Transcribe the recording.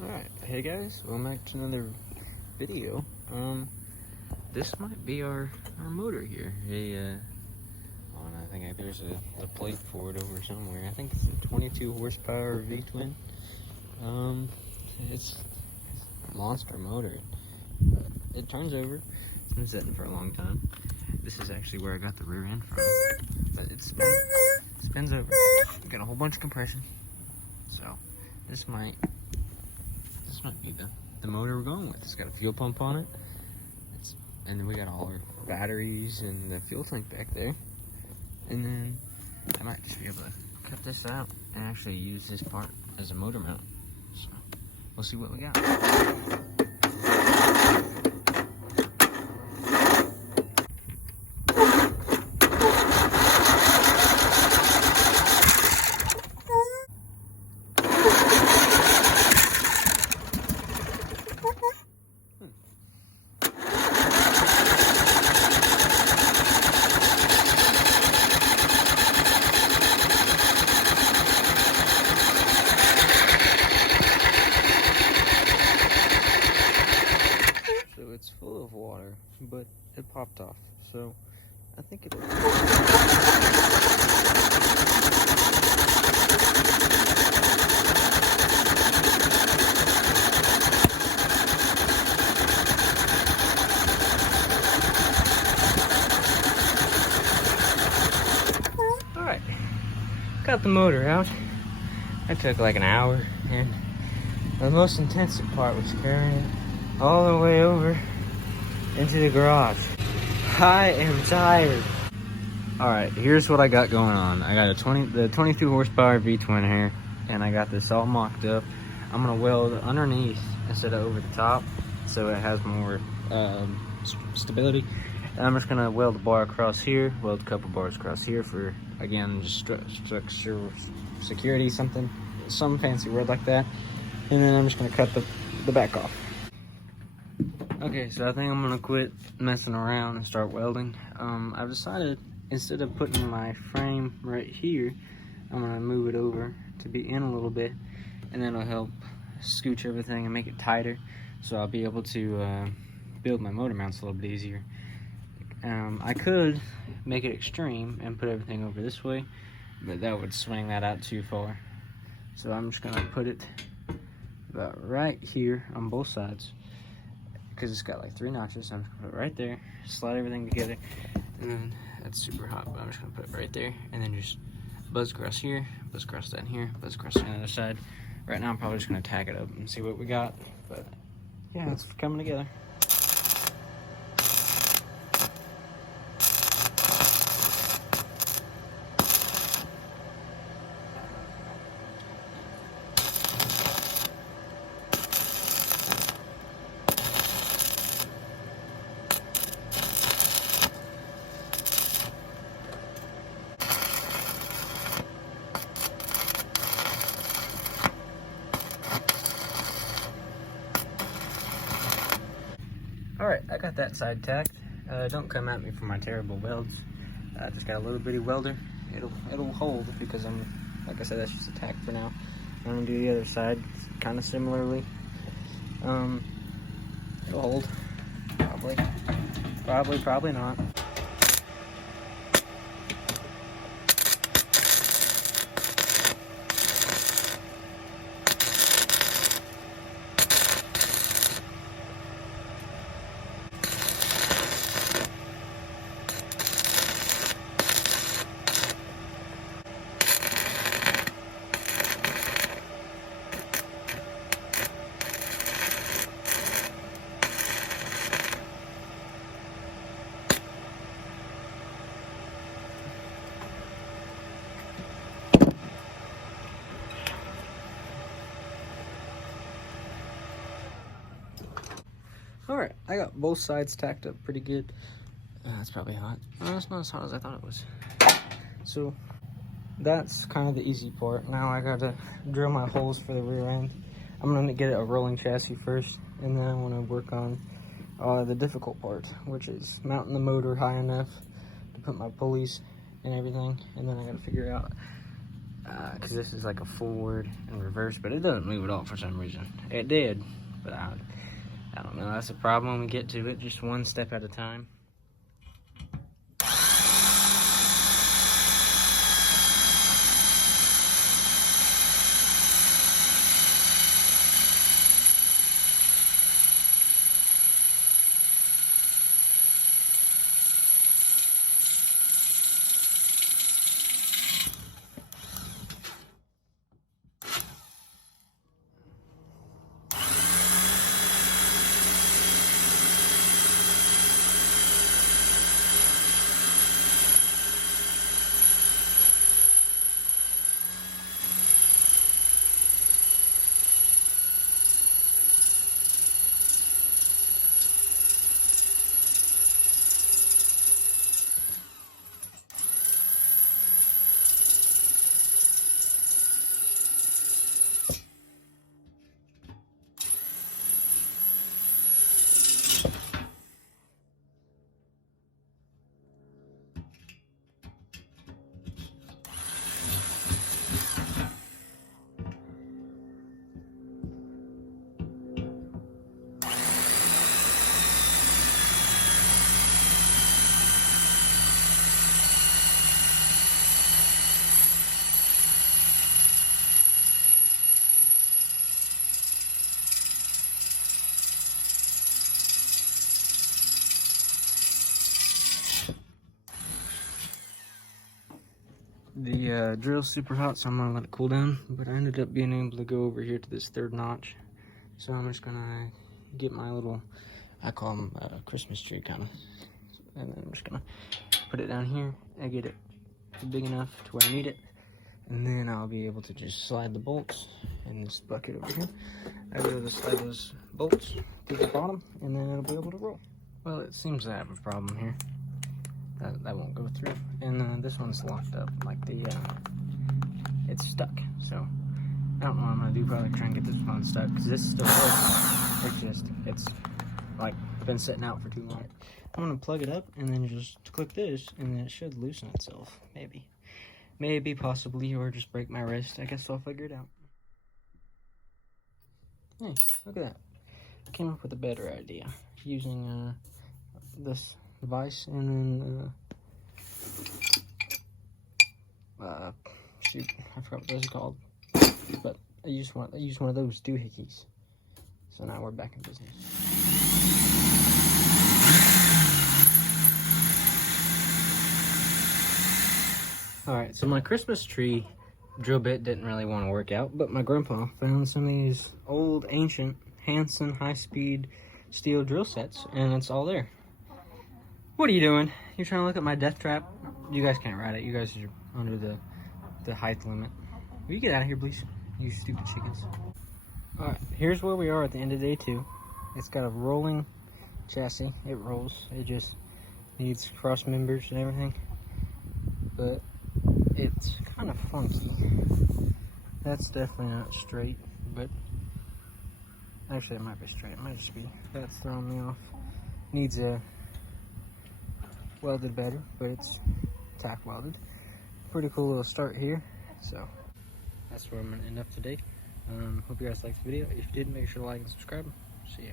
Alright, hey guys, welcome back to another video. This might be our motor here. I think there's a plate for it over somewhere. I think it's a 22 horsepower V-twin. It's a monster motor. It turns over. It's been sitting for a long time. This is actually where I got the rear end from. But it spins over. Got a whole bunch of compression. So this might be the motor we're going with. It's got a fuel pump on it. And then we got all our batteries and the fuel tank back there. And then I might just be able to cut this out and actually use this part as a motor mount. So we'll see what we got. It's full of water, but it popped off, so I think it'll... Alright, got the motor out. That took like an hour, and the most intensive part was carrying it all the way over into the garage. I am tired. Alright, here's what I got going on. I got the 22 horsepower V-twin here, and I got this all mocked up. I'm gonna weld underneath instead of over the top, so it has more stability. And I'm just gonna weld a bar across here, weld a couple bars across here for, again, just structure security, some fancy word like that. And then I'm just gonna cut the back off. Okay, so I think I'm gonna quit messing around and start welding. I've decided, instead of putting my frame right here, I'm gonna move it over to be in a little bit, and then it'll help scooch everything and make it tighter, so I'll be able to build my motor mounts a little bit easier. I could make it extreme and put everything over this way, but that would swing that out too far. So I'm just gonna put it about right here on both sides, because it's got like 3 notches. So I'm just gonna put it right there, slide everything together, and then that's super hot, but I'm just gonna put it right there, and then just buzz across here, buzz across down here, buzz across the other side. Right now I'm probably just gonna tack it up and see what we got, but yeah, it's coming together. Alright, I got that side tacked. Don't come at me for my terrible welds. I just got a little bitty welder. It'll hold, because like I said, that's just a tack for now. I'm gonna do the other side kind of similarly. It'll hold, probably not. Alright, I got both sides tacked up pretty good. It's probably hot. No, it's not as hot as I thought it was. So that's kind of the easy part. Now I gotta drill my holes for the rear end. I'm gonna get a rolling chassis first, and then I wanna work on the difficult part, which is mounting the motor high enough to put my pulleys and everything. And then I gotta figure out because this is like a forward and reverse, but it doesn't move at all for some reason. It did, but I don't know. That's a problem when we get to it, just one step at a time. The drill's super hot, so I'm gonna let it cool down, but I ended up being able to go over here to this third notch. So I'm just gonna get my little, I call them Christmas tree kind of, and then I'm just gonna put it down here and get it big enough to where I need it, and then I'll be able to just slide the bolts in this bucket over here. I'll be able to slide those bolts to the bottom, and then it'll be able to roll. Well, it seems to have a problem here. That won't go through, and this one's locked up, like it's stuck, so I don't know what I'm gonna do. Probably try and get this one unstuck, because this still works. It's like been sitting out for too long. I'm gonna plug it up and then just click this, and then it should loosen itself, maybe possibly, or just break my wrist. I guess I'll figure it out. Hey, look at that. I came up with a better idea using this device, and then shoot, I forgot what this is called, but I used one of those doohickeys. So now we're back in business. Alright, so my Christmas tree drill bit didn't really want to work out, but my grandpa found some of these old ancient Hanson high-speed steel drill sets, and it's all there. What are you doing? You're trying to look at my death trap? You guys can't ride it. You guys are under the height limit. Will you get out of here, please? You stupid chickens. Alright, here's where we are at the end of day 2. It's got a rolling chassis. It rolls. It just needs cross members and everything. But it's kind of funky. That's definitely not straight, but actually it might be straight. It might just be that's throwing me off. Needs a welded better, but it's tack welded. Pretty cool little start here. So that's where I'm gonna end up today. Hope you guys liked the video. If you did, make sure to like and subscribe. See ya.